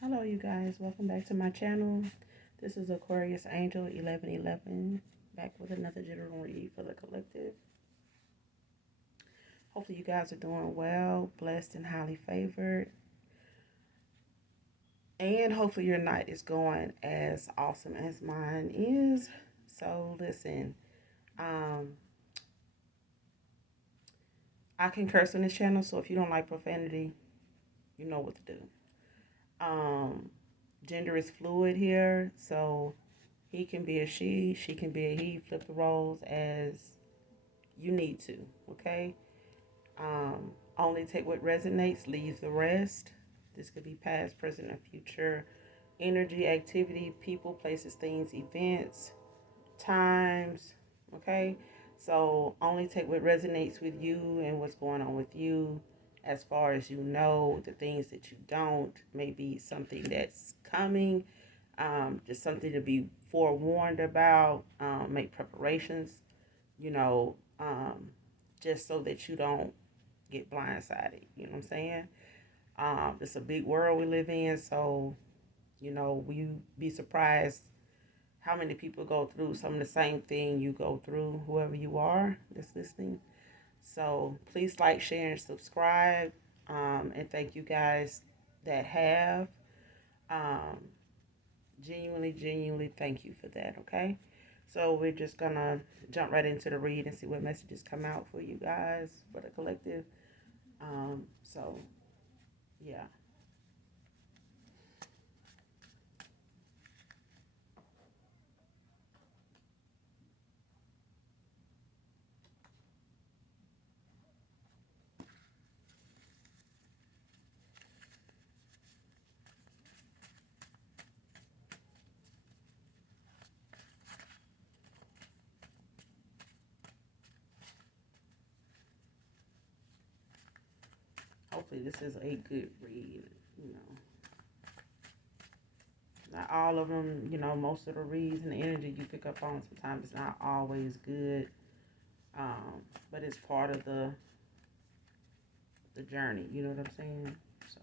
Hello, you guys. Welcome back to my channel. This is Aquarius Angel 1111, back with another general read for the collective. Hopefully, you guys are doing well, blessed, and highly favored. And hopefully, your night is going as awesome as mine is. So, listen, um, I can curse on this channel, so if you don't like profanity, you know what to do. Um, Gender is fluid here, so he can be a she can be a he. Flip the roles as you need to, okay? Only take what resonates, leave the rest. This could be past, present, and future energy, activity, people, places, things, events, times, okay? So only take what resonates with you and what's going on with you. As far as you know, the things that you don't, maybe something that's coming, just something to be forewarned about, make preparations, you know, just so that you don't get blindsided. You know what I'm saying? It's a big world we live in, so we be surprised how many people go through some of the same thing you go through, whoever you are that's listening. So please like, share, and subscribe. And thank you guys that have. Um, genuinely thank you for that, okay? So we're just gonna jump right into the read and see what messages come out for you guys, for the collective. So yeah. Hopefully this is a good read, you know. Not all of them, most of the reads and the energy you pick up on sometimes it's not always good. But it's part of the journey, you know what I'm saying? So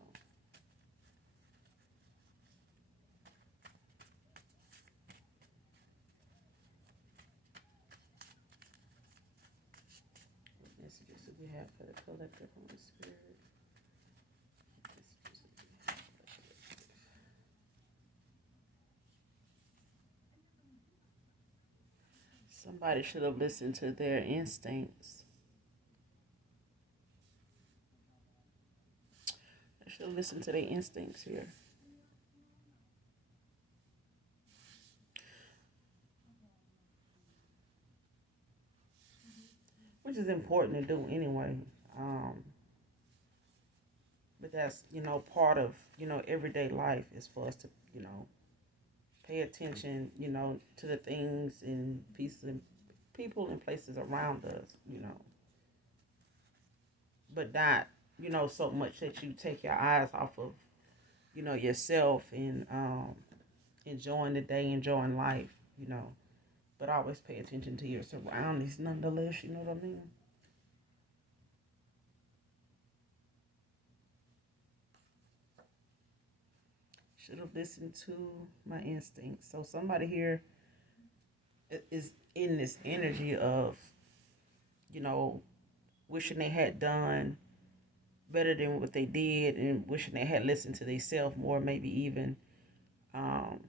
what messages do we have for the collective on the spirit? Somebody should have listened to their instincts. They should have listened to their instincts here. Which is important to do anyway. Um, but that's, part of, everyday life is for us to, pay attention, to the things and pieces and people and places around us, but not, so much that you take your eyes off of, yourself and enjoying the day, enjoying life, but always pay attention to your surroundings nonetheless, you know what I mean? Should have listened to my instincts. So somebody here is in this energy of, you know, wishing they had done better than what they did and wishing they had listened to themselves more, maybe even, um,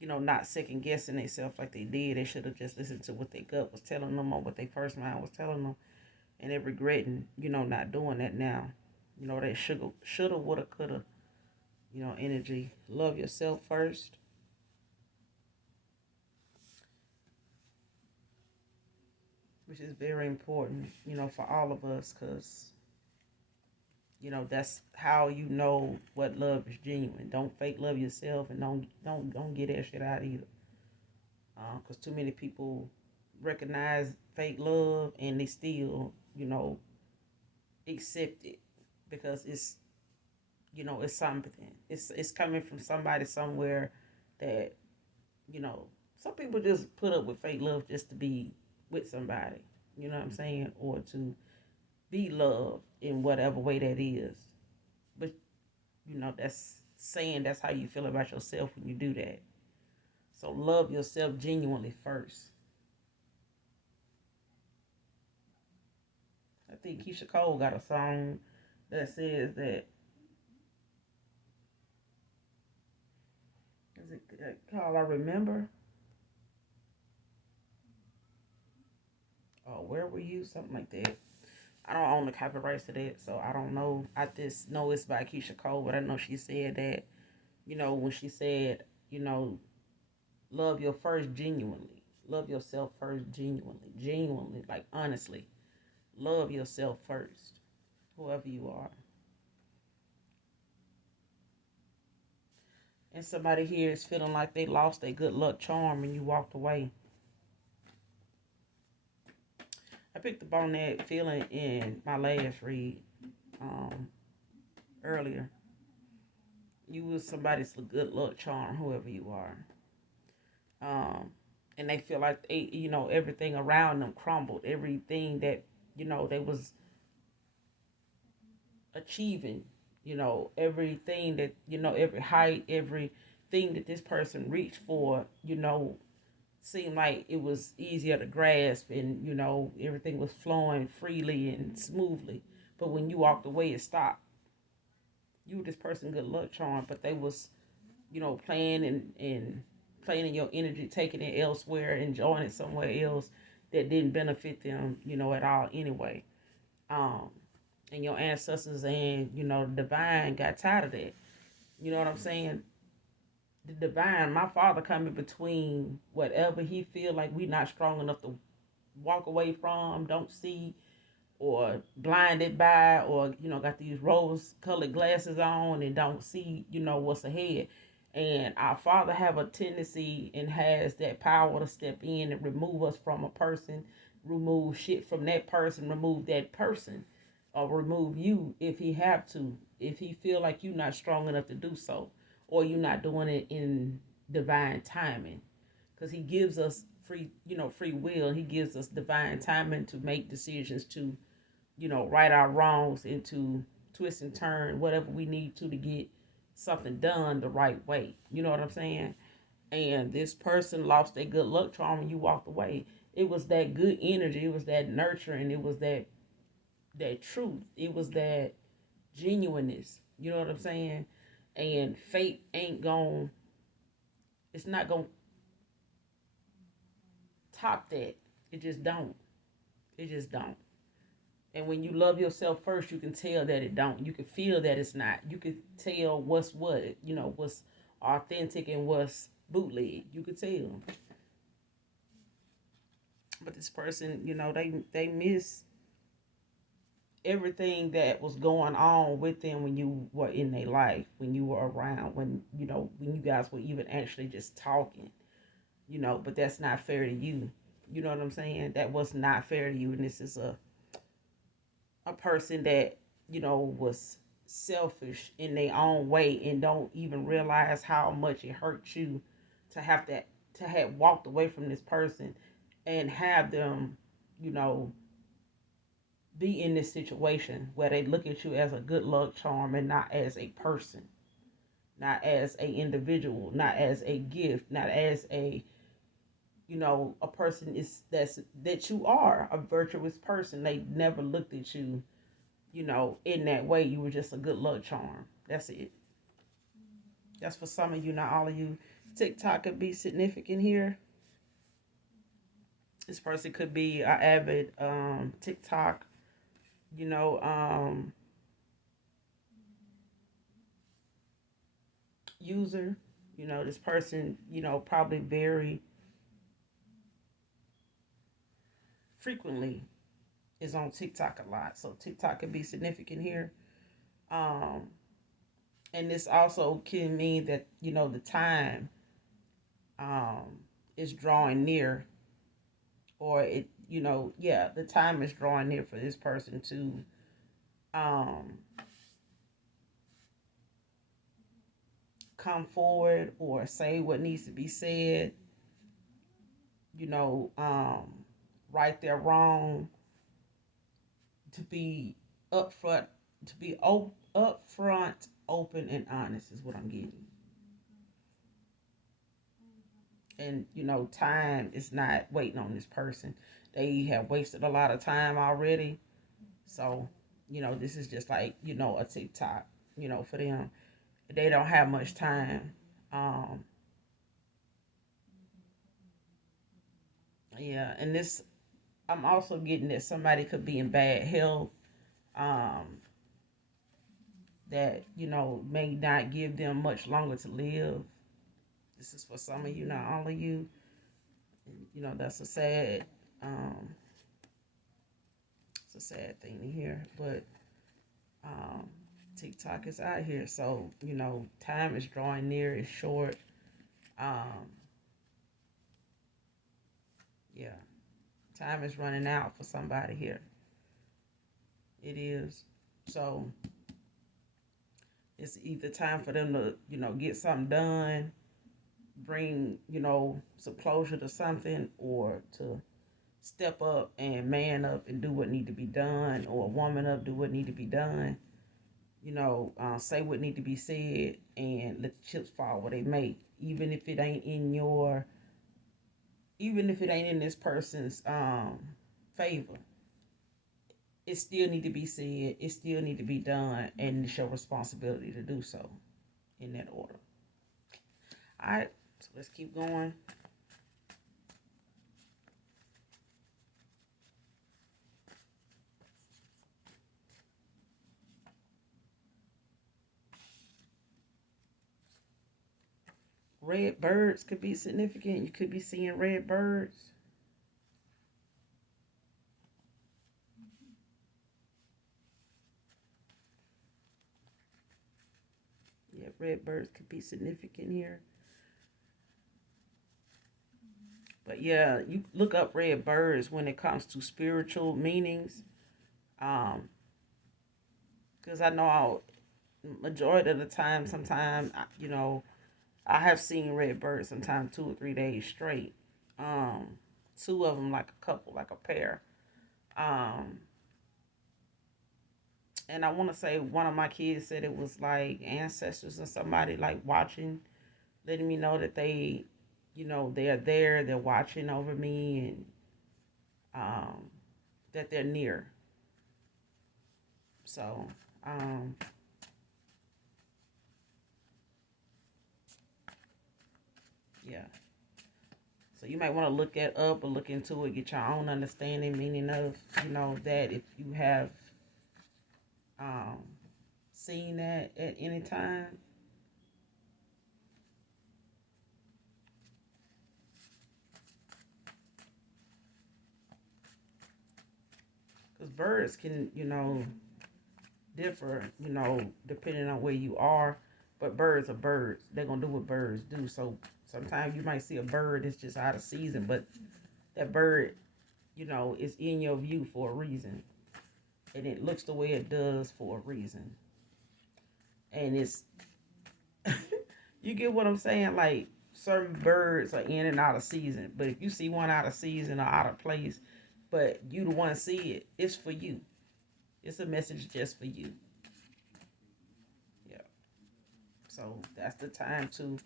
not second guessing themselves like they did. They should have just listened to what their gut was telling them or what their first mind was telling them, and they're regretting, not doing that now. That shoulda, woulda, coulda, energy. Love yourself first. Which is very important, for all of us, because that's how you know what love is genuine. Don't fake love yourself, and don't get that shit out either. Because too many people recognize fake love and they still, accept it because it's something. It's coming from somebody somewhere that some people just put up with fake love just to be with somebody. You know what I'm saying, or to be loved in whatever way that is. But That's saying that's how you feel about yourself when you do that. So love yourself genuinely first. I think Keisha Cole got a song that says that. Is it called I Remember? Oh, where were you? Something like that. I don't own the copyrights to that, so I don't know. I just know it's by Keisha Cole, but I know she said that, when she said, you know, love your first genuinely. Love yourself first genuinely. Genuinely, like honestly. Love yourself first, whoever you are. And somebody here is feeling like they lost their good luck charm and you walked away. I picked up on that feeling in my last read um, earlier. You was somebody's good luck charm, whoever you are. And they feel like everything around them crumbled. Everything that they was achieving. Everything that every height, everything that this person reached for. Seemed like it was easier to grasp, and everything was flowing freely and smoothly. But when you walked away, it stopped. You were this person good luck charm, but they was playing and playing in your energy, taking it elsewhere, enjoying it somewhere else that didn't benefit them, at all anyway. Um, and your ancestors and the divine got tired of that. You know what I'm saying? The divine, my father coming between whatever he feel like we not strong enough to walk away from, don't see, or blinded by, or got these rose colored glasses on and don't see what's ahead. And our father have a tendency and has that power to step in and remove us from a person, remove shit from that person, remove that person, or remove you if he have to, if he feel like you not strong enough to do so, or you not doing it in divine timing, because he gives us free will. He gives us divine timing to make decisions, to right our wrongs, and to twist and turn whatever we need to get something done the right way. You know what I'm saying? And this person lost their good luck charm and you walked away. It was that good energy. It was that nurturing. It was that truth. It was that genuineness. You know what I'm saying? And fate ain't going. It's not gonna top that. It just don't. It just don't. And when you love yourself first, you can tell that it don't. You can feel that it's not. You can tell what's what, what's authentic and what's bootleg. You could tell. But this person, they miss everything that was going on with them when you were in their life, when you were around, when you guys were even actually just talking, but that's not fair to you. You know what I'm saying? That was not fair to you. And this is a person that was selfish in their own way and don't even realize how much it hurt you to have walked away from this person and have them you know be in this situation where they look at you as a good luck charm and not as a person, not as a individual, not as a gift, not as a person is that you are a virtuous person. They never looked at you in that way. You were just a good luck charm. That's it. That's for some of you, not all of you. TikTok could be significant here. This person could be an avid TikTok, you know, user. This person, probably very frequently is on TikTok a lot. So TikTok could be significant here. Um, and this also can mean that, the time um, is drawing near, or yeah, the time is drawing near for this person to um, come forward or say what needs to be said, you know, um, right their wrong, to be upfront, to be upfront open and honest is what I'm getting. And time is not waiting on this person. They have wasted a lot of time already. So this is just like a TikTok, for them. They don't have much time. um yeah, and this, I'm also getting that somebody could be in bad health, um that may not give them much longer to live. This is for some of you, not all of you. That's a sad, um it's a sad thing to hear, but um TikTok is out here, so time is drawing near, it's short. um yeah, time is running out for somebody here. It is. So it's either time for them to get something done, bring some closure to something, or to step up and man up and do what need to be done, or woman up, do what need to be done. Say what need to be said, and let the chips fall where they may. Even if it ain't in your, even if it ain't in this person's favor, it still need to be said. It still need to be done, and it's your responsibility to do so in that order. All right, so let's keep going. Red birds could be significant. You could be seeing red birds. Yeah, red birds could be significant here. But yeah, you look up red birds when it comes to spiritual meanings. Um, because I know majority of the time, sometimes I have seen red birds sometimes 2 or 3 days straight. Um, Two of them like a couple, like a pair. Um, and I want to say one of my kids said it was like ancestors and somebody like watching, letting me know that they're there, they're watching over me, and um, that they're near. So, um, yeah. So you might want to look that up or look into it, get your own understanding, meaning of, that if you have um, seen that at any time. Because birds can, differ, depending on where you are. But birds are birds. They're going to do what birds do. So sometimes you might see a bird that's just out of season, but that bird, is in your view for a reason. And it looks the way it does for a reason. And it's, you get what I'm saying? Like, certain birds are in and out of season. But if you see one out of season or out of place, but you the one see it, it's for you. It's a message just for you. Yeah. So that's the time to,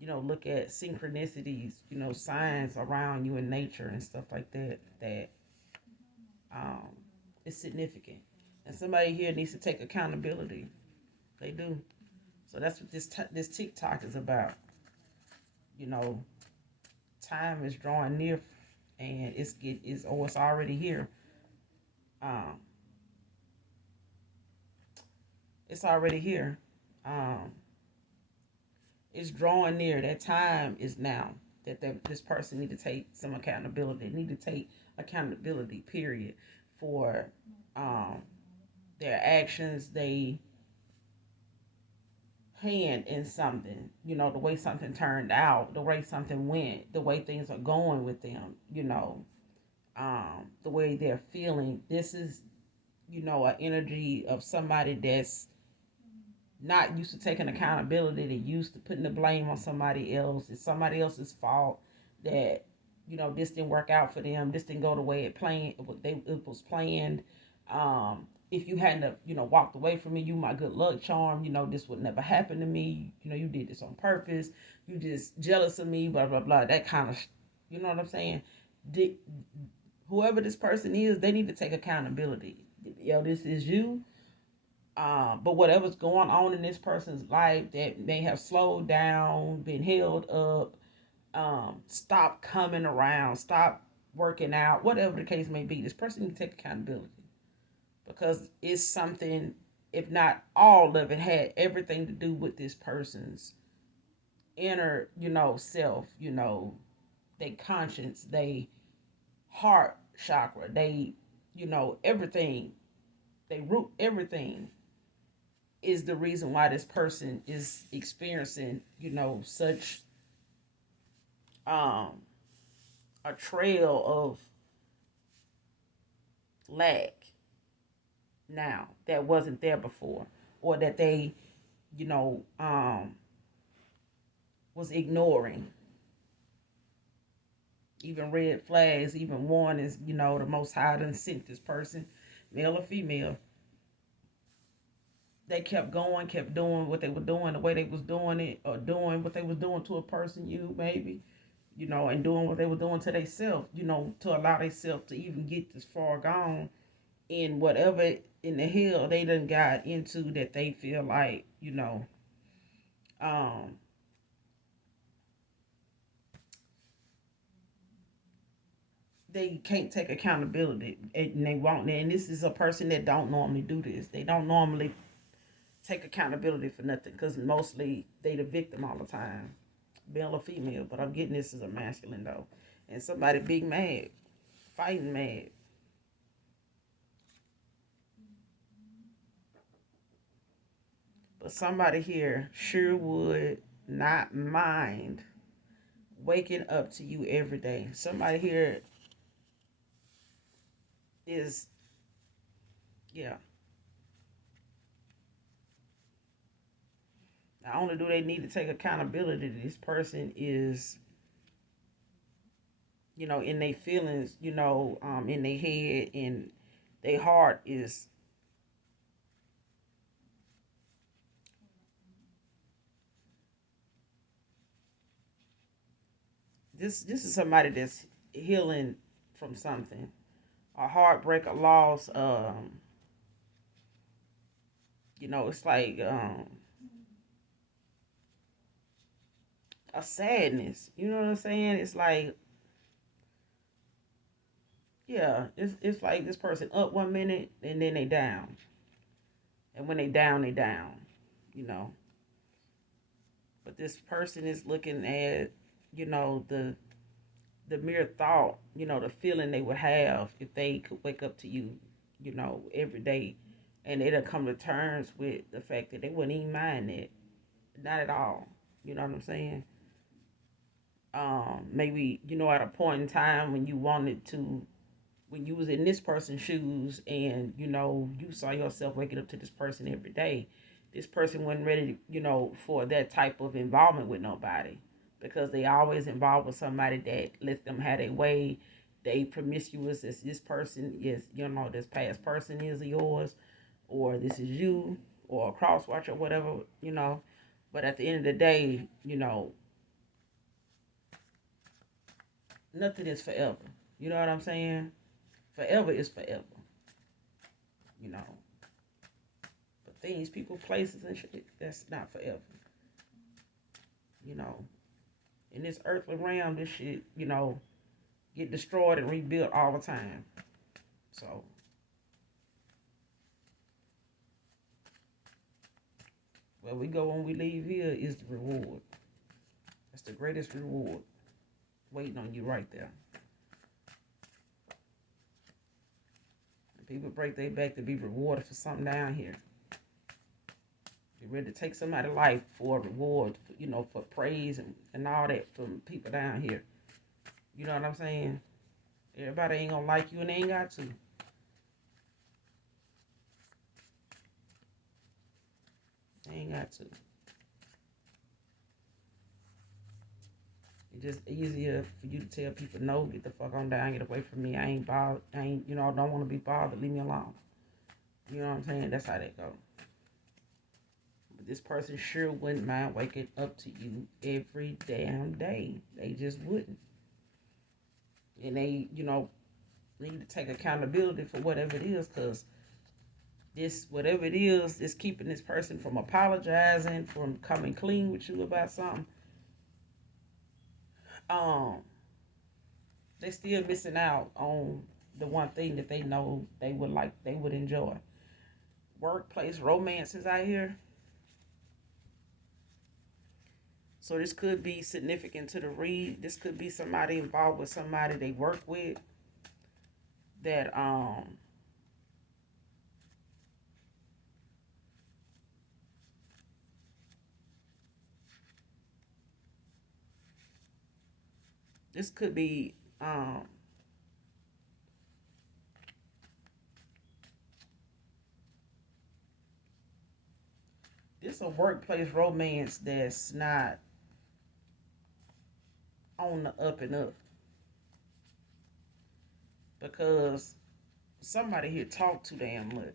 look at synchronicities, signs around you in nature and stuff like that, that um, is significant. And somebody here needs to take accountability. They do. So that's what this TikTok is about. You know, time is drawing near, and it's already here. Um, it's already here. Um, it's drawing near. That time is now. This person need to take some accountability. They need to take accountability. Period. For um, their actions, they hand in something. The way something turned out, the way something went, the way things are going with them. The way they're feeling. This is an energy of somebody that's not used to taking accountability. They're used to putting the blame on somebody else. It's somebody else's fault that this didn't work out for them. This didn't go the way it was planned. if you hadn't have, walked away from me, you my good luck charm, this would never happen to me. You did this on purpose. You just jealous of me, blah, blah, blah. That kind of, you know what I'm saying? Did, whoever this person is, they need to take accountability. This is you. But whatever's going on in this person's life that may have slowed down, been held up, stop coming around, stop working out, whatever the case may be, this person needs to take accountability. Because it's something, if not all of it, had everything to do with this person's inner, self, they conscience, they heart chakra, they, everything, they root everything is the reason why this person is experiencing, such a trail of lack now that wasn't there before, or that they, was ignoring. Even red flags, even warnings, the Most High done sent this person, male or female. They kept going, kept doing what they were doing, the way they was doing it, or doing what they was doing to a person, you maybe, and doing what they were doing to themselves, to allow themselves to even get this far gone in whatever in the hell they done got into, that they feel like, they can't take accountability, and they won't. And this is a person that don't normally do this. They don't normally take accountability for nothing, because mostly they the victim all the time, male or female. But I'm getting this as a masculine though, and somebody big mad, fighting mad. But somebody here sure would not mind waking up to you every day. Somebody here is, yeah. Not only do they need to take accountability, this person is, in their feelings, in their head, and their heart is, this is somebody that's healing from something, a heartbreak, a loss. It's like a sadness. You know what I'm saying? It's like, yeah, it's like this person up one minute and then they down, and when they down, they down. You know, but this person is looking at, the mere thought, the feeling they would have if they could wake up to you, every day, and they'd come to terms with the fact that they wouldn't even mind it, not at all. You know what I'm saying? Maybe, at a point in time when you wanted to, when you was in this person's shoes, and you saw yourself waking up to this person every day, this person wasn't ready, for that type of involvement with nobody, because they always involved with somebody that lets them have their way. They promiscuous as this person is, this past person is yours, or this is you, or a cross watch, or whatever, But at the end of the day, nothing is forever. You know what I'm saying? Forever is forever. You know. But things, people, places, and shit, that's not forever. You know. In this earthly realm, this shit, get destroyed and rebuilt all the time. So, where we go when we leave here is the reward. That's the greatest reward waiting on you right there. And people break their back to be rewarded for something down here. You're ready to take somebody's life for a reward, for praise and all that from people down here. You know what I'm saying? Everybody ain't gonna like you, and they ain't got to. They ain't got to. It's just easier for you to tell people, no, get the fuck on down, get away from me. I ain't bothered. I don't want to be bothered. Leave me alone. You know what I'm saying? That's how that go. But this person sure wouldn't mind waking up to you every damn day. They just wouldn't. And they, need to take accountability for whatever it is, because this, whatever it is keeping this person from apologizing, from coming clean with you about something. Um, they still missing out on the one thing that they know they would like, they would enjoy. Workplace romances out here. So this could be significant to the read. This could be somebody involved with somebody they work with that this could be this a workplace romance that's not on the up and up, because somebody here talk too damn much,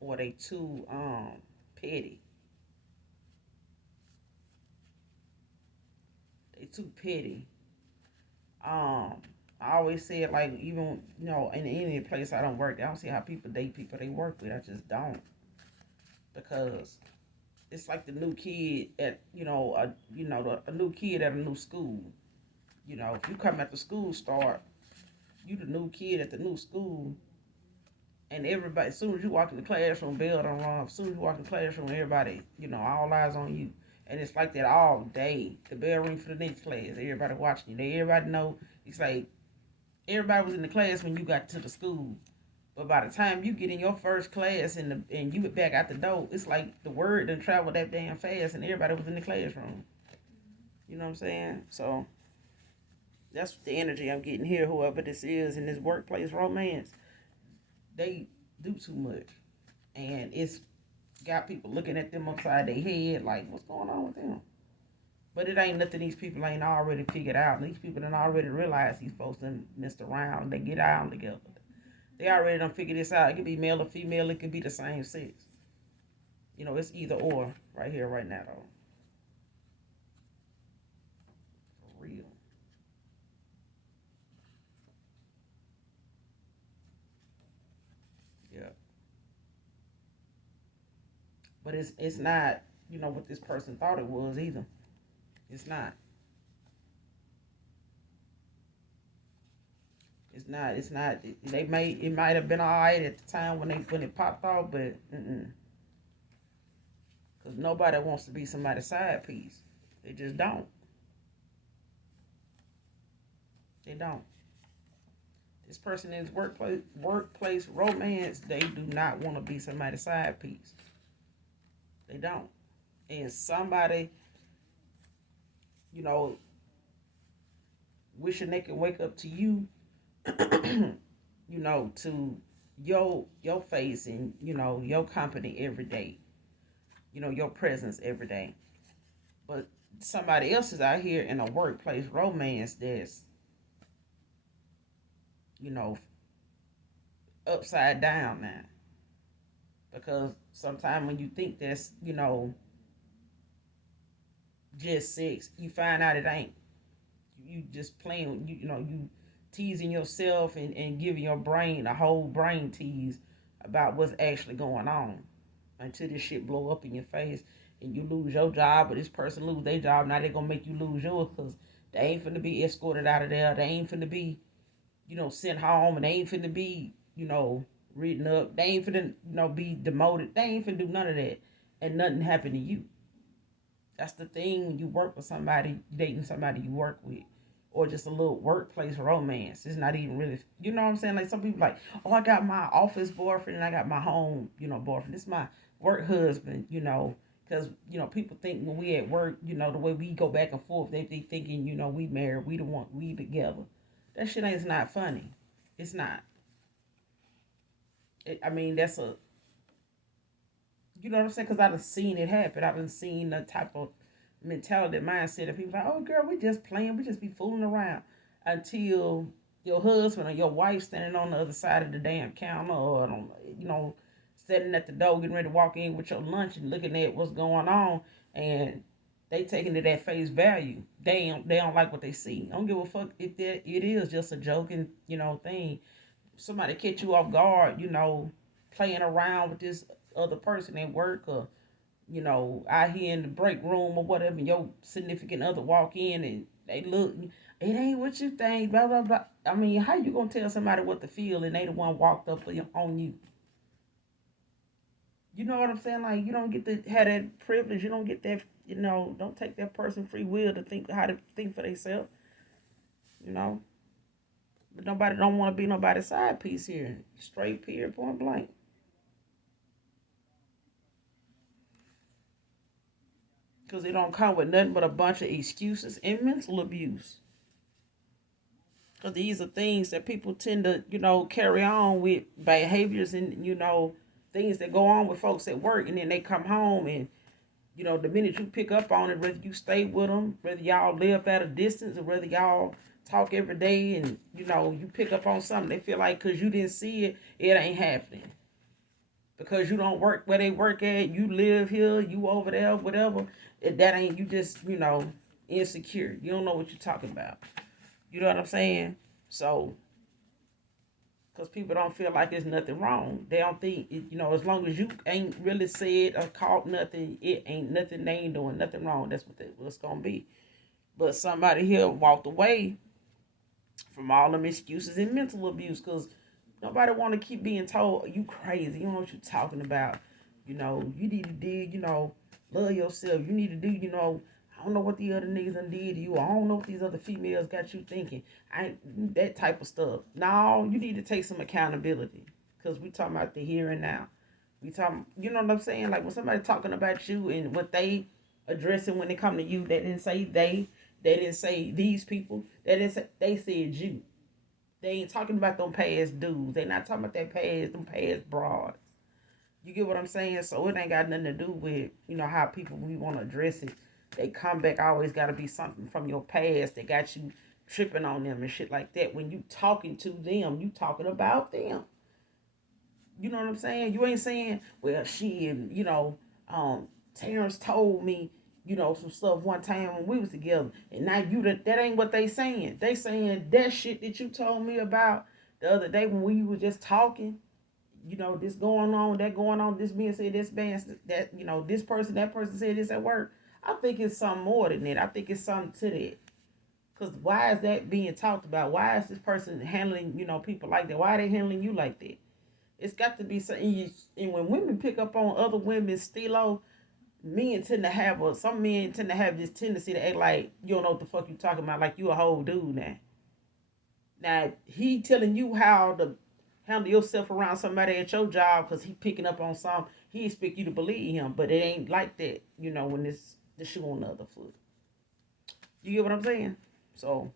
or they too petty. They too petty. Um, I always say it, like, even in any place I don't work, I don't see how people date people they work with. I just don't, because it's like the new kid at a new kid at a new school. If you come at the school start, you the new kid at the new school, and everybody, as soon as you walk in the classroom, bell don't run. As soon as you walk in the classroom, everybody, all eyes on you. And it's like that all day. The bell ring for the next class. Everybody watching you. Everybody know. It's like everybody was in the class when you got to the school. But by the time you get in your first class and you get back out the door, it's like the word done traveled that damn fast and everybody was in the classroom. You know what I'm saying? So that's the energy I'm getting here, whoever this is in this workplace romance. They do too much. And it's got people looking at them upside their head like, what's going on with them? But it ain't nothing these people ain't already figured out. These people done already realized these folks done messed around. They get out together. They already done figured this out. It could be male or female. It could be the same sex. It's either or right here, right now, though. For real. Yeah. But it's not, what this person thought it was either. It's not. It's not. It's not. It might have been alright at the time when it popped off, but because nobody wants to be somebody's side piece. They just don't. They don't. This person is workplace romance. They do not want to be somebody's side piece. They don't. And somebody, you know, wishing they could wake up to you, to your face and your company every day, your presence every day. But somebody else is out here in a workplace romance that's you know upside down now, because sometimes when you think that's just sex, you find out it ain't. You just playing, you teasing yourself and giving your brain a whole brain tease about what's actually going on, until this shit blow up in your face and you lose your job, or this person lose their job. Now they gonna make you lose yours, because they ain't finna be escorted out of there. They ain't finna be sent home, and they ain't finna be written up. They ain't finna be demoted. They ain't finna do none of that, and nothing happen to you. That's the thing when you work with somebody, dating somebody you work with, or just a little workplace romance. It's not even really, you know what I'm saying? Like, some people like, oh, I got my office boyfriend and I got my home, boyfriend. This is my work husband, because people think when we at work, the way we go back and forth, they thinking, we married, we the one, we together. That shit is not funny. It's not. I mean, that's a, you know what I'm saying? Because I've seen it happen. I've seen the type of mentality, mindset of people like, oh, girl, we just playing. We just be fooling around, until your husband or your wife standing on the other side of the damn counter, or, sitting at the door, getting ready to walk in with your lunch and looking at what's going on, and they taking it at face value. They don't like what they see. I don't give a fuck if it is just a joking, thing. Somebody catch you off guard, playing around with this other person at work, or out here in the break room or whatever, and your significant other walk in and they look, it ain't what you think, blah blah blah. I mean, how you gonna tell somebody what to feel and they the one walked up on you? You know what I'm saying? Like, you don't get to have that privilege. You don't get that. Don't take that person free will to think how to think for themselves. You know, but nobody don't want to be nobody's side piece here. Straight period, point blank. Because it don't come with nothing but a bunch of excuses and mental abuse. Because these are things that people tend to, carry on with behaviors and, things that go on with folks at work. And then they come home and, the minute you pick up on it, whether you stay with them, whether y'all live at a distance or whether y'all talk every day and, you pick up on something, they feel like because you didn't see it, it ain't happening. Because you don't work where they work at, you live here, you over there, whatever. That ain't, you just, insecure. You don't know what you're talking about. You know what I'm saying? So, because people don't feel like there's nothing wrong. They don't think, as long as you ain't really said or caught nothing, it ain't nothing, they ain't doing nothing wrong. That's what's going to be. But somebody here walked away from all them excuses and mental abuse because nobody want to keep being told, you crazy. You know what you're talking about. You need to dig, love yourself. You need to do, I don't know what the other niggas done did to you. I don't know what these other females got you thinking. That type of stuff. No, you need to take some accountability. Because we talking about the here and now. We talking, you know what I'm saying? Like when somebody talking about you and what they addressing when they come to you, they didn't say they didn't say these people. They said you. They ain't talking about them past dudes. They not talking about them past broads. You get what I'm saying? So it ain't got nothing to do with, how people we want to address it. They come back always got to be something from your past that got you tripping on them and shit like that. When you talking to them, you talking about them. You know what I'm saying? You ain't saying, well, she and, Terrence told me, some stuff one time when we was together. And now that ain't what they saying. They saying that shit that you told me about the other day when we was just talking. This going on, that going on, this being said, this man, that, this person, that person said this at work. I think it's something more than that. I think it's something to that. Because why is that being talked about? Why is this person handling, people like that? Why are they handling you like that? It's got to be something. And when women pick up on other women's stilo, some men tend to have this tendency to act like you don't know what the fuck you talking about, like you a whole dude now. Now, he telling you how to handle yourself around somebody at your job because he picking up on something. He expect you to believe him, but it ain't like that, when it's the shoe on the other foot. You get what I'm saying? So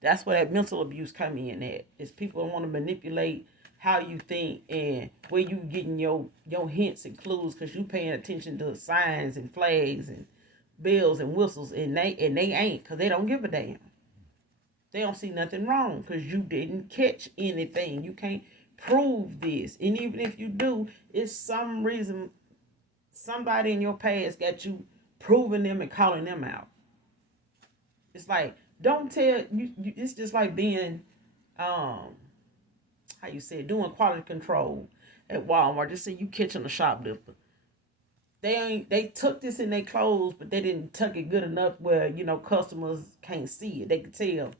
that's where that mental abuse come in at. Is people want to manipulate how you think and where you getting your hints and clues because you paying attention to signs and flags and bells and whistles and they ain't because they don't give a damn. They don't see nothing wrong because you didn't catch anything. You can't prove this. And even if you do, it's some reason somebody in your past got you proving them and calling them out. It's like, don't tell you, it's just like being how you say it, doing quality control at Walmart. Just say you catching a shoplifter. They took this in their clothes, but they didn't tuck it good enough where customers can't see it. They could tell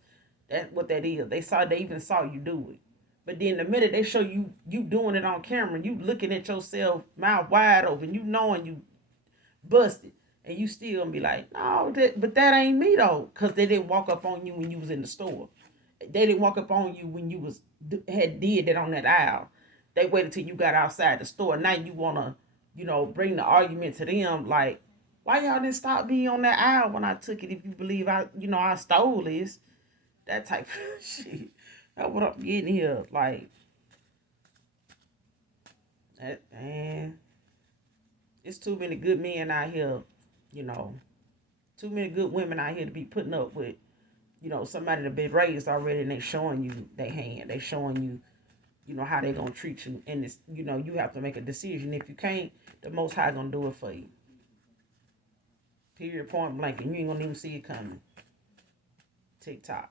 that what that is. They even saw you do it. But then the minute they show you doing it on camera, you looking at yourself mouth wide open, you knowing you busted, and you still be like, no, but that ain't me though, because they didn't walk up on you when you was in the store. They didn't walk up on you when you had did that on that aisle. They waited till you got outside the store. Now you wanna, bring the argument to them like, why y'all didn't stop me on that aisle when I took it? If you believe I stole this, that type of shit. That's what I'm getting here. Like, that man, it's too many good men out here, you know, too many good women out here to be putting up with, somebody that been raised already and they showing you their hand. They showing you, how they gonna treat you. And it's, you have to make a decision. If you can't, the Most High gonna do it for you. Period, point blank, and you ain't gonna even see it coming. TikTok.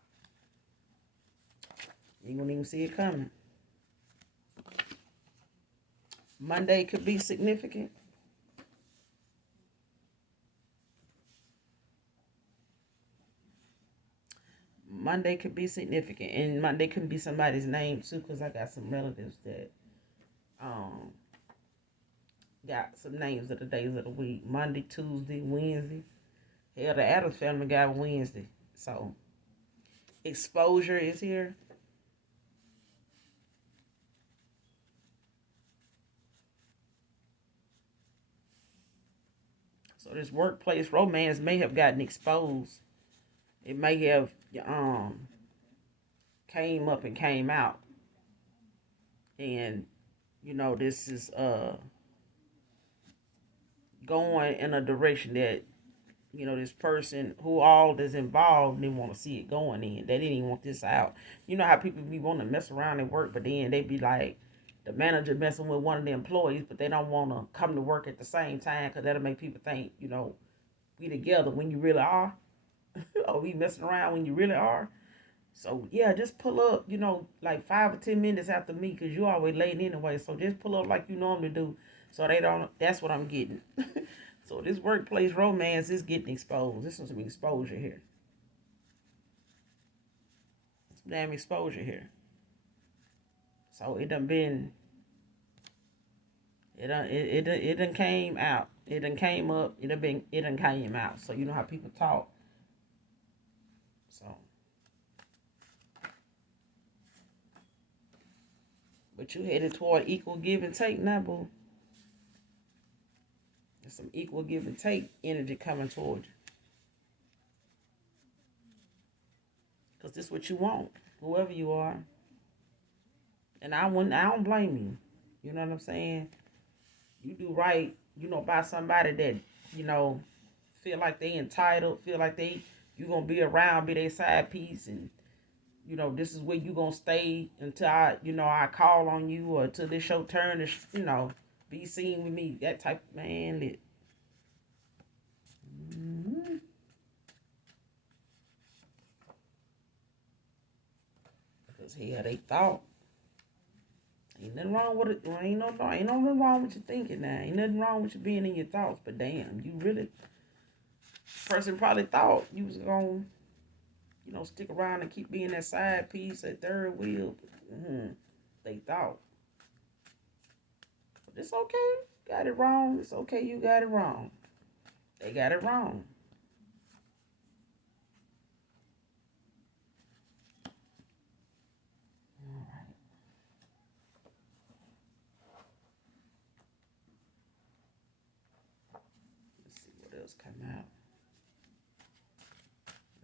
You ain't gonna even see it coming. Monday could be significant. Monday could be significant, and Monday could be somebody's name too, because I got some relatives that got some names of the days of the week. Monday, Tuesday, Wednesday. Hell, the Adams family got Wednesday. So, exposure is here. So, this workplace romance may have gotten exposed. It may have came up and came out. And, this is going in a direction that this person who all is involved didn't want to see it going in. They didn't even want this out. You know how people be wanting to mess around at work, but then they be like, the manager messing with one of the employees, but they don't want to come to work at the same time because that'll make people think, we together when you really are. Or we messing around when you really are. So, yeah, just pull up, like 5 or 10 minutes after me because you always late anyway. So just pull up like you normally do. So they don't, that's what I'm getting. So this workplace romance is getting exposed. This is some exposure here. Some damn exposure here. So it done been, it done came out. It done came up. It done came out. So you know how people talk. So. But you headed toward equal give and take now, boo. There's some equal give and take energy coming toward you. Because this is what you want, whoever you are. And I don't blame you. You know what I'm saying? You do right, by somebody that, feel like they entitled, feel like you gonna be around, be their side piece, and this is where you gonna stay until I call on you, or until this your turn to, be seen with me. That type of man that. Mm-hmm. Because hell, they thought. Ain't nothing wrong with it. Ain't nothing wrong with you thinking now. Ain't nothing wrong with you being in your thoughts. But damn, you really, person probably thought you was gonna, stick around and keep being that side piece, that third wheel. They thought. But it's okay. Got it wrong. It's okay. You got it wrong. They got it wrong. All right. Let's see what else come out.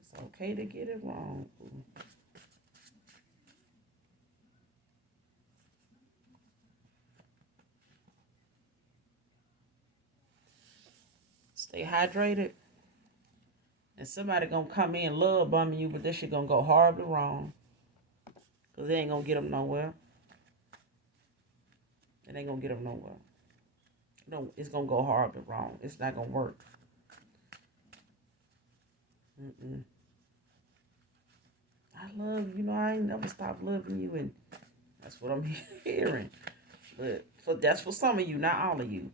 It's okay to get it wrong. Stay hydrated. And somebody gonna come in love bombing you, but this shit gonna go horribly wrong. Because they ain't gonna get them nowhere. It ain't gonna get them nowhere. No, it's gonna go horribly wrong. It's not gonna work. I love you. I ain't never stopped loving you, and that's what I'm hearing. But that's for some of you, not all of you.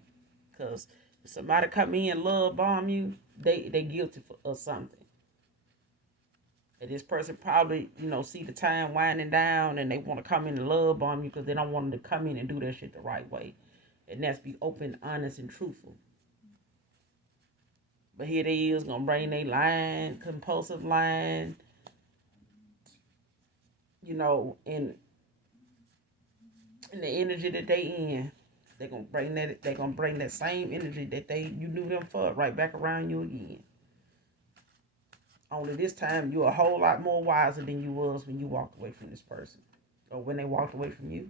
Because if somebody come in love bomb you, they guilty of something. And this person probably, see the time winding down and they want to come in and love bomb you because they don't want them to come in and do that shit the right way. And that's be open, honest, and truthful. But here they is gonna bring their line, compulsive line, in the energy that they in. They're gonna bring that same energy that you knew them for right back around you again. Only this time you're a whole lot more wiser than you was when you walked away from this person. Or when they walked away from you.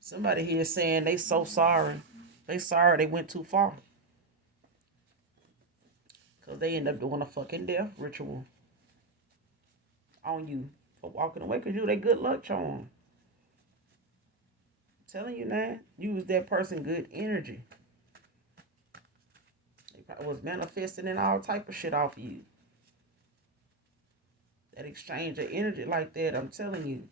Somebody here saying they so sorry. They sorry they went too far. Because they end up doing a fucking death ritual on you for walking away because you they good luck charm. I'm telling you now, you was that person good energy. They probably was manifesting and all type of shit off of you. That exchange of energy like that, I'm telling you.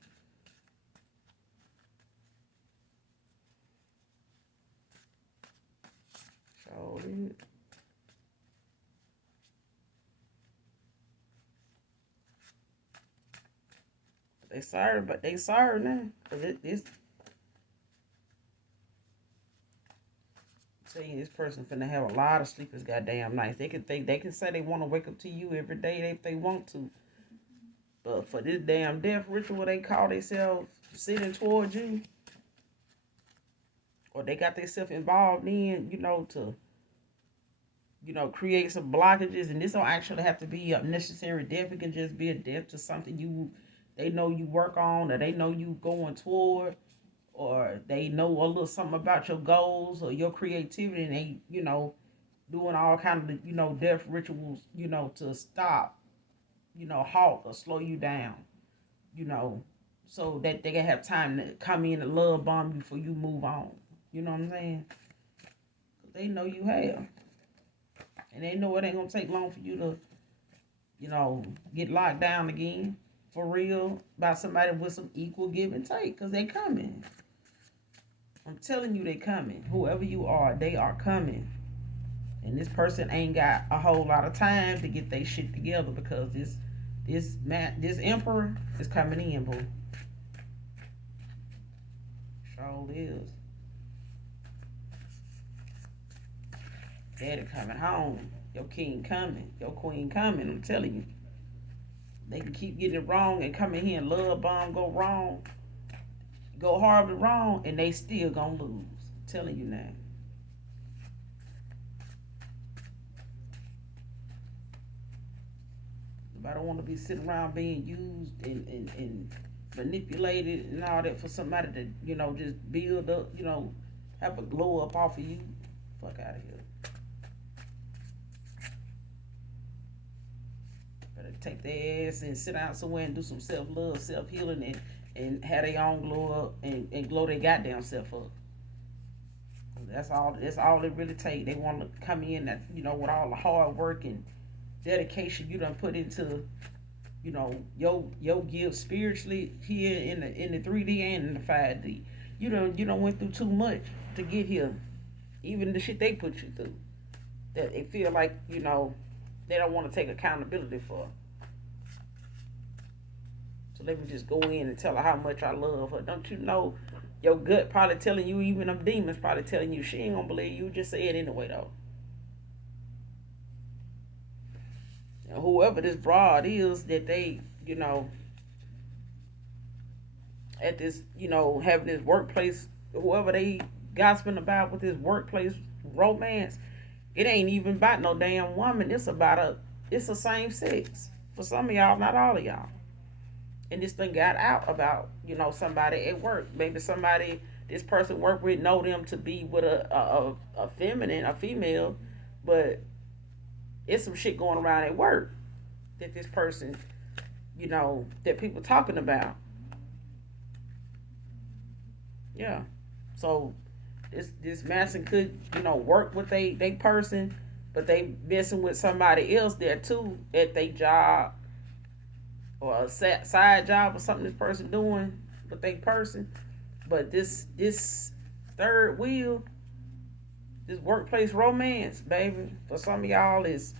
So, they sorry, but they sorry now. Cause this tell you this person finna have a lot of sleepless goddamn nights. They can say they want to wake up to you every day if they want to. But for this damn death ritual they call themselves sitting towards you, or they got themselves involved in, to create some blockages. And this don't actually have to be a necessary death. It can just be a death to something they know you work on, or they know you going toward, or they know a little something about your goals or your creativity, and they, doing all kind of, death rituals, to stop, halt or slow you down, you know, so that they can have time to come in and love bomb you before you move on. You know what I'm saying? They know you have. And they know it ain't gonna take long for you to, get locked down again. For real, by somebody with some equal give and take. Because they coming. I'm telling you they coming. Whoever you are, they are coming. And this person ain't got a whole lot of time to get their shit together, because this emperor is coming in, boo. Sure is. Daddy coming home. Your king coming. Your queen coming. I'm telling you. They can keep getting it wrong and come in here and love bomb go wrong. Go horribly wrong, and they still gonna lose. I'm telling you now. I don't want to be sitting around being used and manipulated and all that for somebody to, just build up, have a glow up off of you. Fuck out of here. Better take their ass and sit down somewhere and do some self-love, self-healing, and have their own glow up and glow their goddamn self up. That's all it really take. They want to come in that, with all the hard work and dedication you done put into, your gift spiritually here in the 3D and in the 5D. You done went through too much to get here. Even the shit they put you through, that they feel like, they don't want to take accountability for. So let me just go in and tell her how much I love her. Don't you know your gut probably telling you, even them demons probably telling you she ain't gonna believe you. Just say it anyway though. Whoever this broad is that they, at this, having this workplace, whoever they gossiping about with this workplace romance, it ain't even about no damn woman. It's a same sex. For some of y'all, not all of y'all. And this thing got out about, somebody at work. Maybe somebody this person worked with know them to be with a feminine, a female, but it's some shit going around at work that this person, that people talking about. Yeah. So this Manson could, work with they person, but they messing with somebody else there too at their job, or a side job or something this person doing with they person. But this third wheel, this workplace romance, baby, for some of y'all is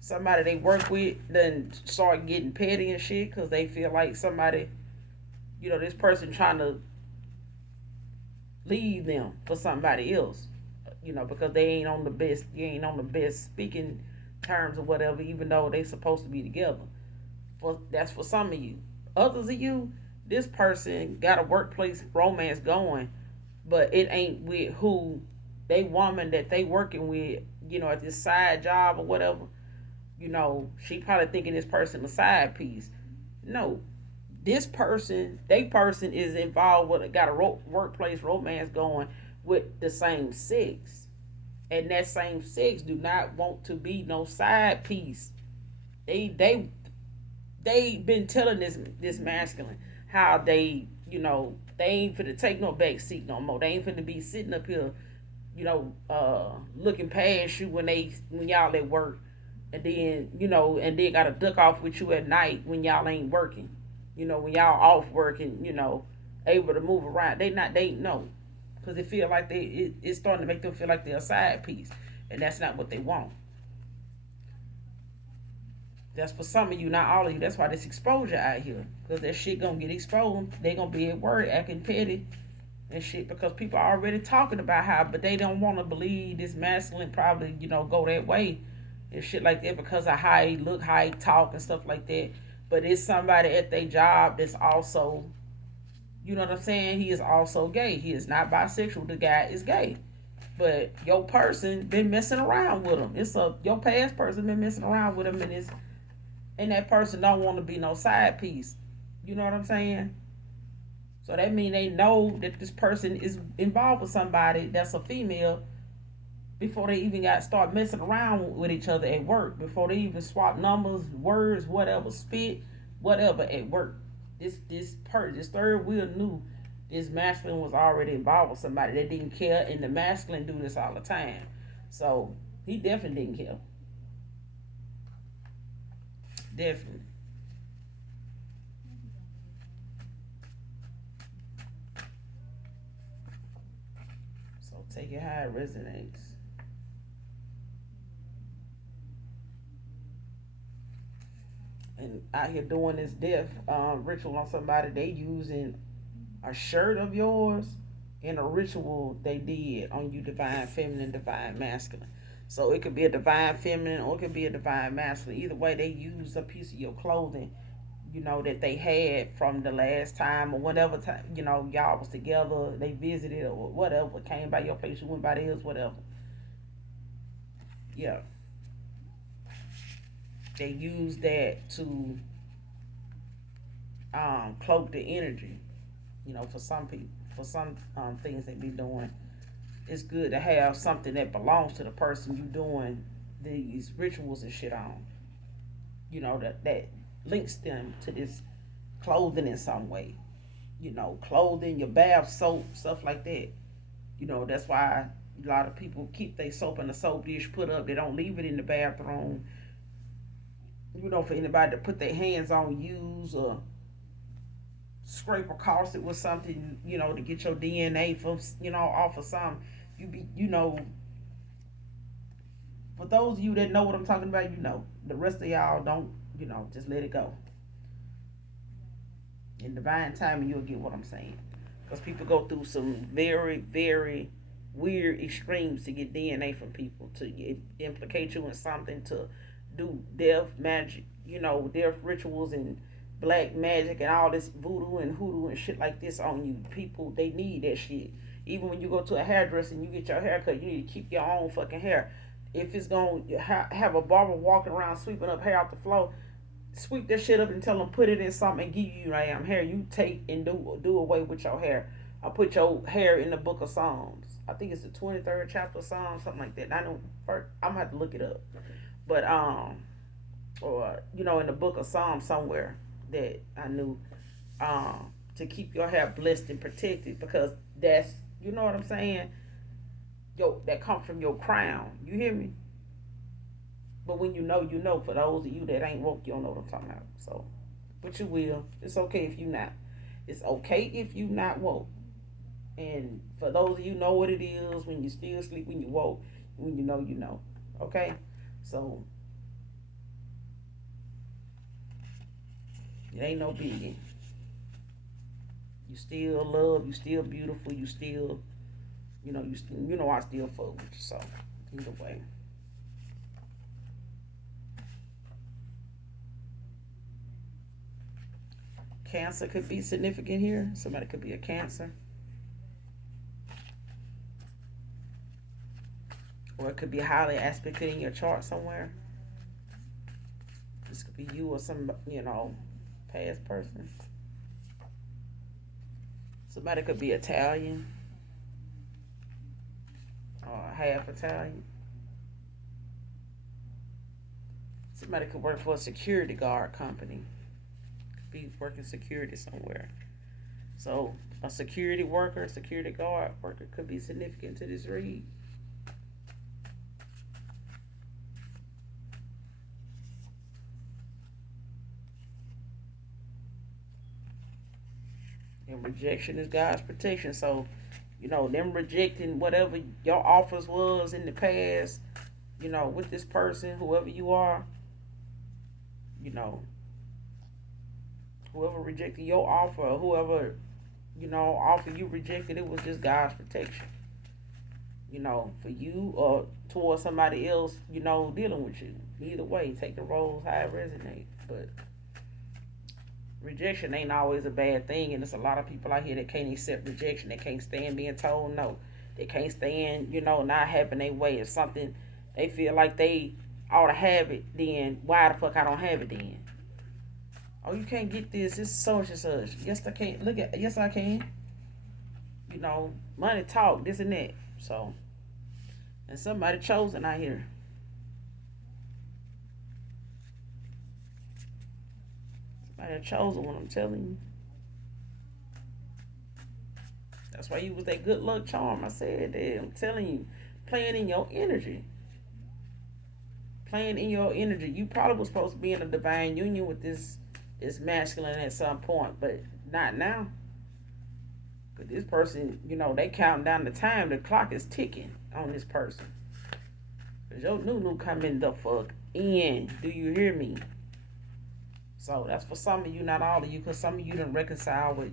somebody they work with then start getting petty and shit because they feel like somebody, this person trying to leave them for somebody else, because they ain't on the best speaking terms or whatever, even though they supposed to be together. That's for some of you. Others of you, this person got a workplace romance going, but it ain't with who they woman that they working with, at this side job or whatever. She probably thinking this person a side piece. No, this person, they person is involved with, got a workplace romance going with the same sex, And that same sex do not want to be no side piece. They they been telling this masculine how they, they ain't finna take no back seat no more. They ain't finna be sitting up here, looking past you when y'all at work, and then gotta duck off with you at night when y'all ain't working. When y'all off working, able to move around. They know, because they feel like it's starting to make them feel like they're a side piece, and that's not what they want. That's for some of you, not all of you. That's why this exposure out here, because that shit gonna get exposed. They gonna be at work acting petty and shit because people are already talking about how, but they don't want to believe this masculine probably, go that way and shit like that because of how he look, how he talk, and stuff like that. But it's somebody at their job that's also, you know what I'm saying? He is also gay. He is not bisexual. The guy is gay. But your person been messing around with him. Your past person been messing around with him, and that person don't want to be no side piece. You know what I'm saying? So that mean they know that this person is involved with somebody that's a female before they even got start messing around with each other at work. Before they even swap numbers, words, whatever, spit, whatever at work. This third wheel knew this masculine was already involved with somebody that didn't care, and the masculine do this all the time. So he definitely didn't care. Definitely. So take it how it resonates. And out here doing this death ritual on somebody, they using a shirt of yours in a ritual they did on you, divine feminine, divine masculine. So it could be a divine feminine or it could be a divine masculine. Either way, they use a piece of your clothing, that they had from the last time or whatever time, y'all was together, they visited or whatever, came by your place, you went by theirs, whatever. Yeah. They use that to cloak the energy, for some people, for some things they be doing. It's good to have something that belongs to the person you doing these rituals and shit on. That links them to this clothing in some way. Clothing, your bath soap, stuff like that. That's why a lot of people keep their soap in a soap dish put up. They don't leave it in the bathroom. For anybody to put their hands on, use or scrape across it with something, to get your DNA from, off of some. For those of you that know what I'm talking about, the rest of y'all don't, just let it go. In divine timing, you'll get what I'm saying. Because people go through some very, very weird extremes to get DNA from people, to implicate you in something, to do death magic, death rituals and black magic and all this voodoo and hoodoo and shit like this on you. People, they need that shit. Even when you go to a hairdresser and you get your hair cut, you need to keep your own fucking hair. If it's going to have a barber walking around sweeping up hair off the floor, sweep that shit up and tell them put it in something and give you hair. You take and do away with your hair. I put your hair in the book of Psalms. I think it's the 23rd chapter of Psalms, something like that. I know first, I'm gonna have to look it up. But or in the book of Psalms somewhere that I knew, to keep your hair blessed and protected, because that's, you know what I'm saying, that come from your crown. You hear me? But when you know, you know. For those of you that ain't woke, you don't know what I'm talking about. So, but you will. It's okay if you not. It's okay if you not woke. And for those of you know what it is, when you still sleep, when you woke, when you know, you know. Okay? So, it ain't no biggie. You still love, you still beautiful, you still, I still fuck with you. So, either way. Cancer could be significant here. Somebody could be a Cancer. Or it could be highly aspected in your chart somewhere. This could be you or some, past person. Somebody could be Italian. or half Italian. Somebody could work for a security guard company. Could be working security somewhere. So a security worker, security guard worker could be significant to this read. And rejection is God's protection. So, them rejecting whatever your offers was in the past, with this person, whoever you are, you know, whoever rejected your offer or whoever, offer you rejected, it was just God's protection. For you or towards somebody else, dealing with you. Either way, take the roles how it resonates. But rejection ain't always a bad thing, and there's a lot of people out here that can't accept rejection. They can't stand being told no. They can't stand, not having their way. If something they feel like they ought to have it, then why the fuck I don't have it then? Oh, you can't get this. It's such and such. Yes, I can't. Yes, I can. Money talk, this and that. So, and somebody chosen out here. Somebody chosen one, I'm telling you. That's why you was that good luck charm. I said that. I'm telling you, playing in your energy. Playing in your energy. You probably was supposed to be in a divine union with this masculine at some point, but not now. Cause this person, they counting down the time. The clock is ticking on this person. Cause your new coming the fuck in. Do you hear me? So that's for some of you, not all of you, cause some of you done reconcile with,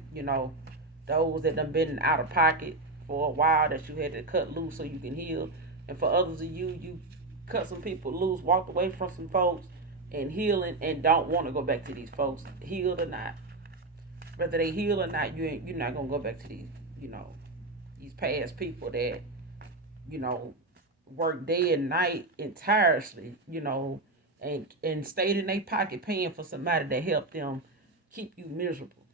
those that done been out of pocket for a while that you had to cut loose so you can heal. And for others of you, you cut some people loose, walked away from some folks and healing and don't want to go back to these folks, healed or not. Whether they heal or not, you're not gonna go back to these past people that, work day and night and tirelessly, and stayed in their pocket paying for somebody to help them keep you miserable.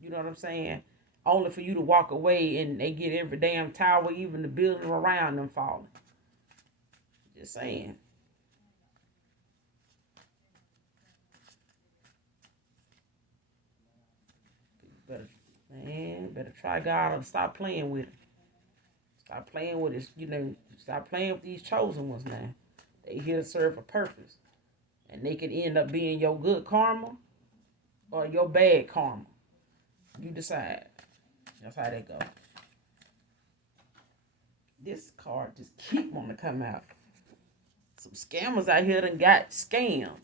You know what I'm saying? Only for you to walk away and they get every damn tower, even the building around them falling. Just saying. Better try God and stop playing with it. Stop playing with it. Stop playing with these chosen ones now. They here to serve a purpose. And they could end up being your good karma or your bad karma. You decide. That's how they go. This card just keep wanting to come out. Some scammers out here done got scammed.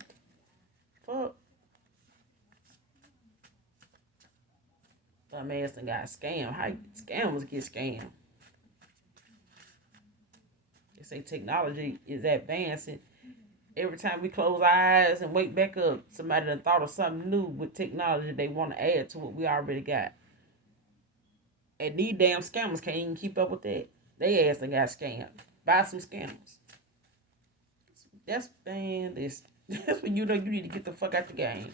Fuck. Some ass done got scammed. How scammers get scammed? They say technology is advancing. Every time we close our eyes and wake back up, somebody done thought of something new with technology they want to add to what we already got. And these damn scammers can't even keep up with that. They ass done got scammed by some scammers. That's when you know you need to get the fuck out the game.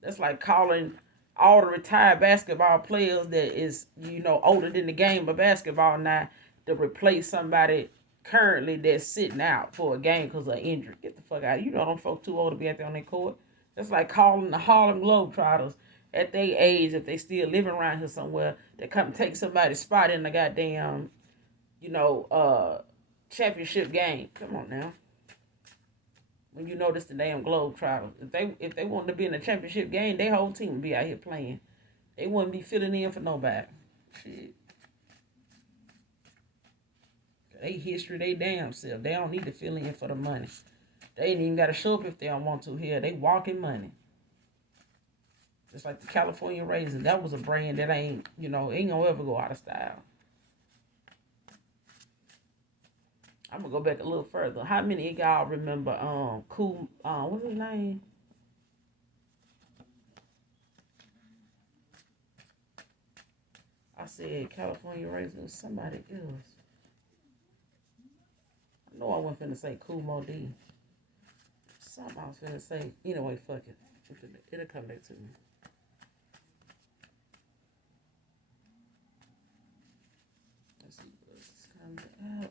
That's like calling all the retired basketball players that is, older than the game of basketball now to replace somebody currently that's sitting out for a game because of injury. Get the fuck out. Them folks too old to be out there on their court. That's like calling the Harlem Globetrotters at their age, if they still living around here somewhere, to come take somebody's spot in the goddamn, championship game. Come on now. When this the damn Globetrotters. If they wanted to be in a championship game, their whole team would be out here playing. They wouldn't be filling in for nobody. Shit. They history, they damn self. They don't need to fill in for the money. They ain't even got to show up if they don't want to here. They walking money. Just like the California Raisin. That was a brand that ain't gonna ever go out of style. I'm gonna go back a little further. How many of y'all remember Cool what's his name? I said California Raisin was somebody else. I know I wasn't finna say Cool Mo D. Something I was finna say. Anyway, fuck it. It'll come back to me. Let's see. Thumbs up.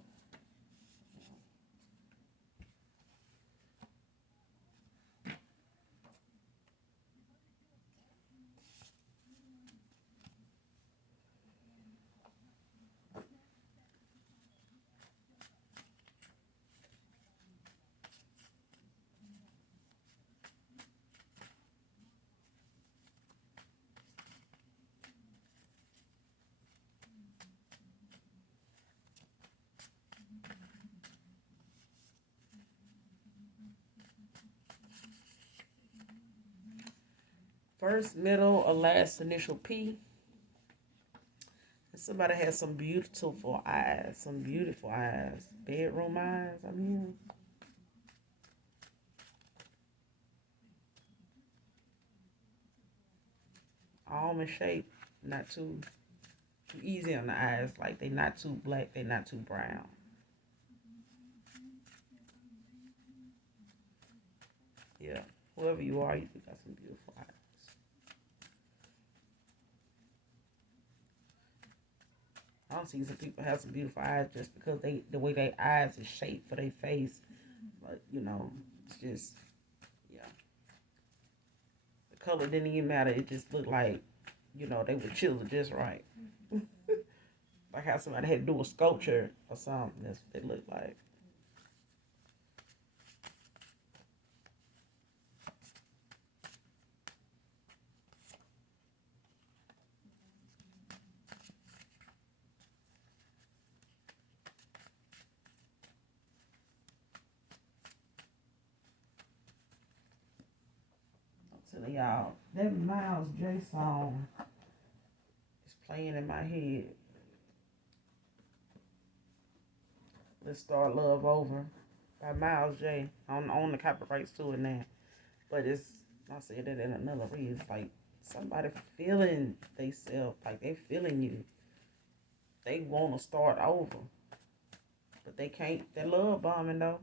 First, middle, or last initial P. Somebody has some beautiful eyes. Some beautiful eyes. Bedroom eyes, I mean. Almond shape. Not too easy on the eyes. Like they not too black, they not too brown. Yeah. Whoever you are, you got some beautiful eyes. I don't see some people have some beautiful eyes just because the way their eyes is shaped for their face. But it's just yeah. The color didn't even matter. It just looked like, they were chiseled just right. Like how somebody had to do a sculpture or something. That's what they looked like. I'm telling y'all, that Miles J song is playing in my head. Let's Start Love Over by Miles J. I don't own the copyrights to it now. But I said that in another read. It's like somebody feeling themselves, like they feeling you. They want to start over. But they can't. They're love bombing though.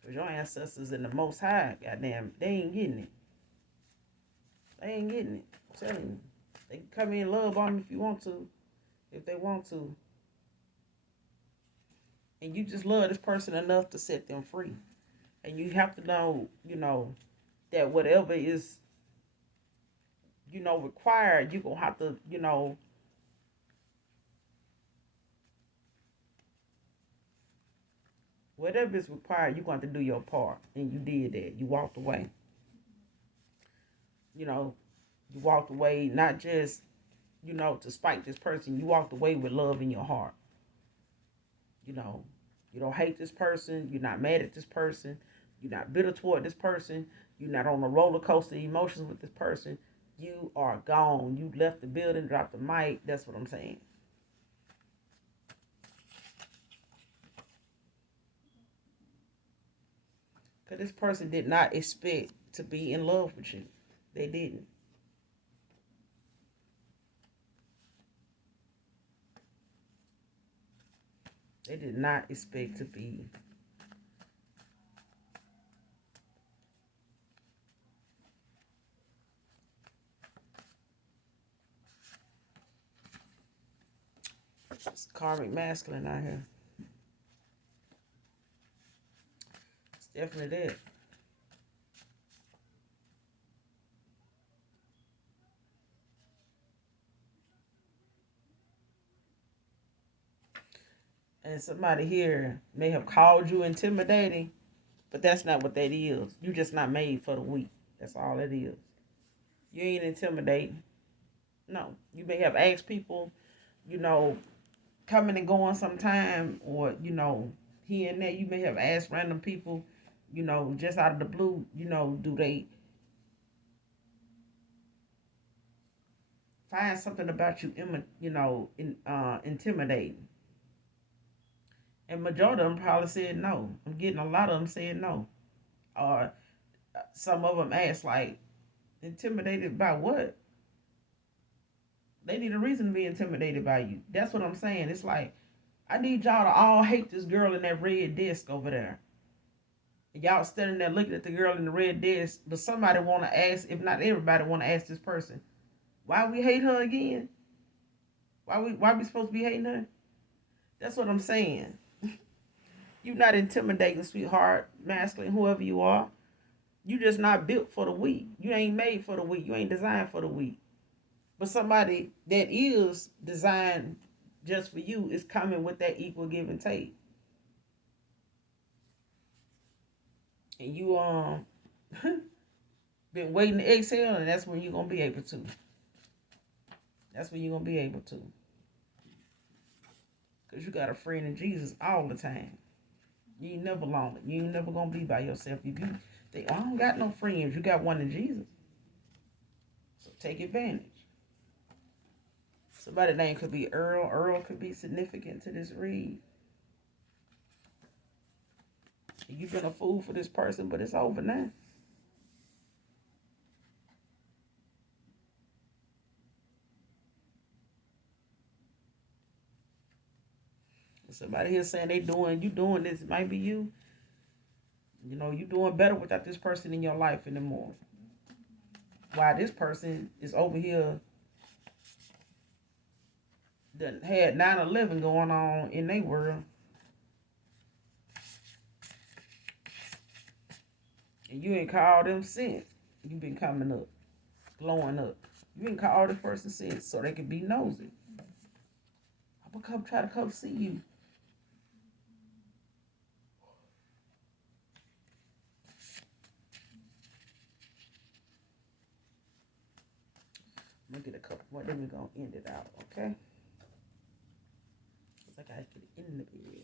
Because your ancestors in the Most High, goddamn, they ain't getting it. They ain't getting it. I'm telling you. They can come in love bomb if you want to. If they want to. And you just love this person enough to set them free. And you have to know, that whatever is, required, you're going to have to, whatever is required, you're going to have to do your part. And you did that. You walked away. You walked away not just, to spite this person. You walked away with love in your heart. You don't hate this person. You're not mad at this person. You're not bitter toward this person. You're not on a roller coaster of emotions with this person. You are gone. You left the building, dropped the mic. That's what I'm saying. Because this person did not expect to be in love with you. They didn't. They did not expect to be. It's karmic masculine out here. It's definitely that. And somebody here may have called you intimidating, but that's not what that is. You're just not made for the weak. That's all it is. You ain't intimidating. No. You may have asked people, you know, coming and going sometime, or, here and there. You may have asked random people, just out of the blue, do they find something about you, intimidating? And majority of them probably said no. I'm getting a lot of them saying no. Or some of them ask, like, intimidated by what? They need a reason to be intimidated by you. That's what I'm saying. It's like, I need y'all to all hate this girl in that red disc over there. And y'all standing there looking at the girl in the red disc, but somebody want to ask, if not everybody want to ask this person, why we hate her again? Why we supposed to be hating her? That's what I'm saying. You're not intimidating, sweetheart, masculine, whoever you are. You just not built for the weak. You ain't made for the weak. You ain't designed for the weak. But somebody that is designed just for you is coming with that equal give and take. And you been waiting to exhale, and that's when you're gonna be able to. That's when you're gonna be able to. Cause you got a friend in Jesus all the time. You ain't never lonely. You ain't never gonna be by yourself. If you think, I don't got no friends, you got one in Jesus. So take advantage. Somebody's name could be Earl. Earl could be significant to this read. You've been a fool for this person, but it's over now. Somebody here saying you doing this. It might be you. You know, you doing better without this person in your life anymore. While this person is over here that had 9/11 going on in their world. And you ain't called them since. You been coming up, glowing up. You ain't called this person since so they could be nosy. I'm gonna try to come see you. I'm gonna get a couple more, then we're gonna end it out, okay? Cause I gotta get it in the bed.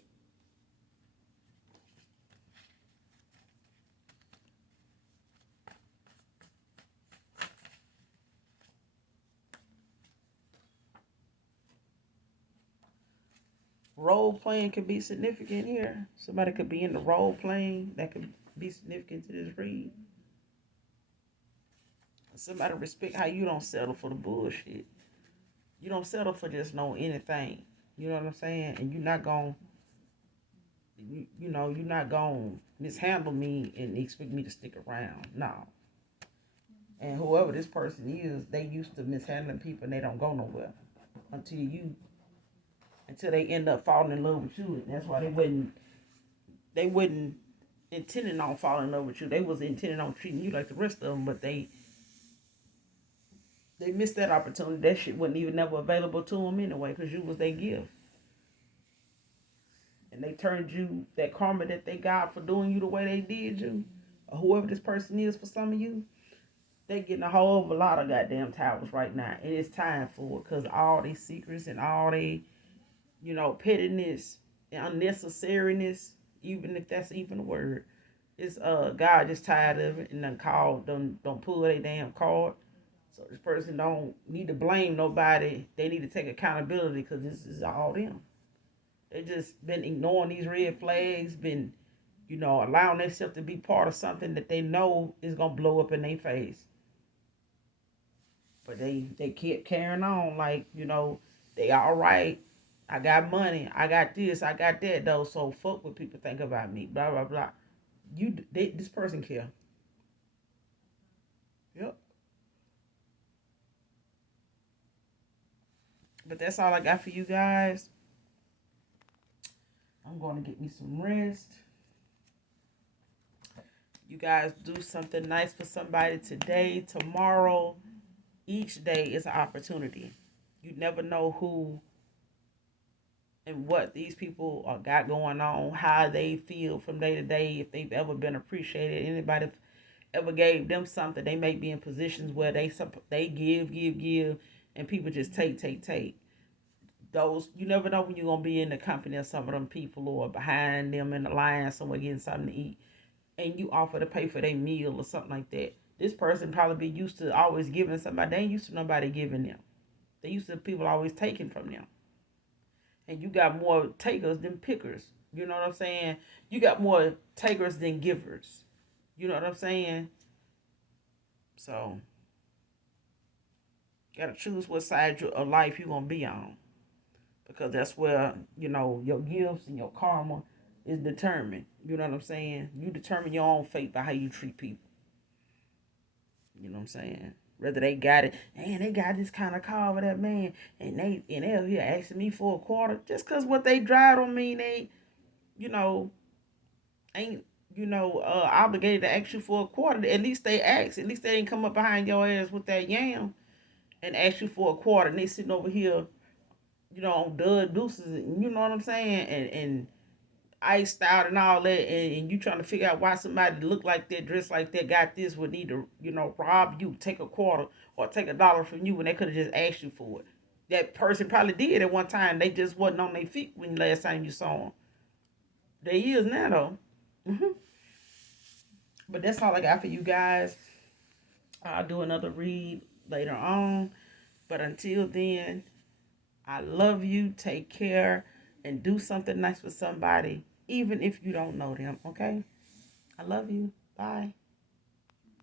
Role playing could be significant here. Somebody could be in the role playing that could be significant to this read. Somebody respect how you don't settle for the bullshit. You don't settle for just no anything. You know what I'm saying? And you're not gonna, you're not gonna mishandle me and expect me to stick around. No. And whoever this person is, they used to mishandling people and they don't go nowhere until they end up falling in love with you. And that's why they wouldn't intending on falling in love with you. They was intending on treating you like the rest of them, but they missed that opportunity. That shit wasn't even never available to them anyway, because you was their gift. And they turned you, that karma that they got for doing you the way they did you, or whoever this person is for some of you, they getting a whole of a lot of goddamn towels right now. And it's time for it, because all these secrets and all they, pettiness and unnecessariness, even if that's even a word, it's God just tired of it and done called them, don't pull their damn card. So this person don't need to blame nobody. They need to take accountability, because this is all them. They just been ignoring these red flags, been, allowing themselves to be part of something that they know is gonna blow up in their face. But they kept carrying on like, they all right. I got money. I got this. I got that though. So fuck what people think about me. Blah blah blah. This person care. Yep. But that's all I got for you guys. I'm going to get me some rest. You guys do something nice for somebody today, tomorrow. Each day is an opportunity. You never know who and what these people got going on, how they feel from day to day, if they've ever been appreciated. Anybody ever gave them something, they may be in positions where they give, and people just take. Those, you never know when you're gonna be in the company of some of them people, or behind them in the line somewhere getting something to eat, and you offer to pay for their meal or something like that. This person probably be used to always giving somebody. They ain't used to nobody giving them. They used to people always taking from them. And you got more takers than pickers. You know what I'm saying? You got more takers than givers. You know what I'm saying? So, you gotta choose what side of life you're gonna be on, because that's where your gifts and your karma is determined. You know what I'm saying? You determine your own fate by how you treat people. You know what I'm saying? Whether they got it, man, they got this kind of car with that man, and they're here asking me for a quarter. Just cause what they drive don't mean they, you know, ain't obligated to ask you for a quarter. At least they ask. At least they ain't come up behind your ass with that yam and ask you for a quarter. And they sitting over here, on dud deuces. You know what I'm saying? And iced out and all that, and you trying to figure out why somebody look like that, dressed like that, got this, would need to, rob you, take a quarter or take $1 from you when they could have just asked you for it. That person probably did at one time. They just wasn't on their feet when last time you saw them. They is now though. But that's all I got for you guys. I'll do another read later on. But until then, I love you. Take care and do something nice for somebody, even if you don't know them, okay? I love you. Bye.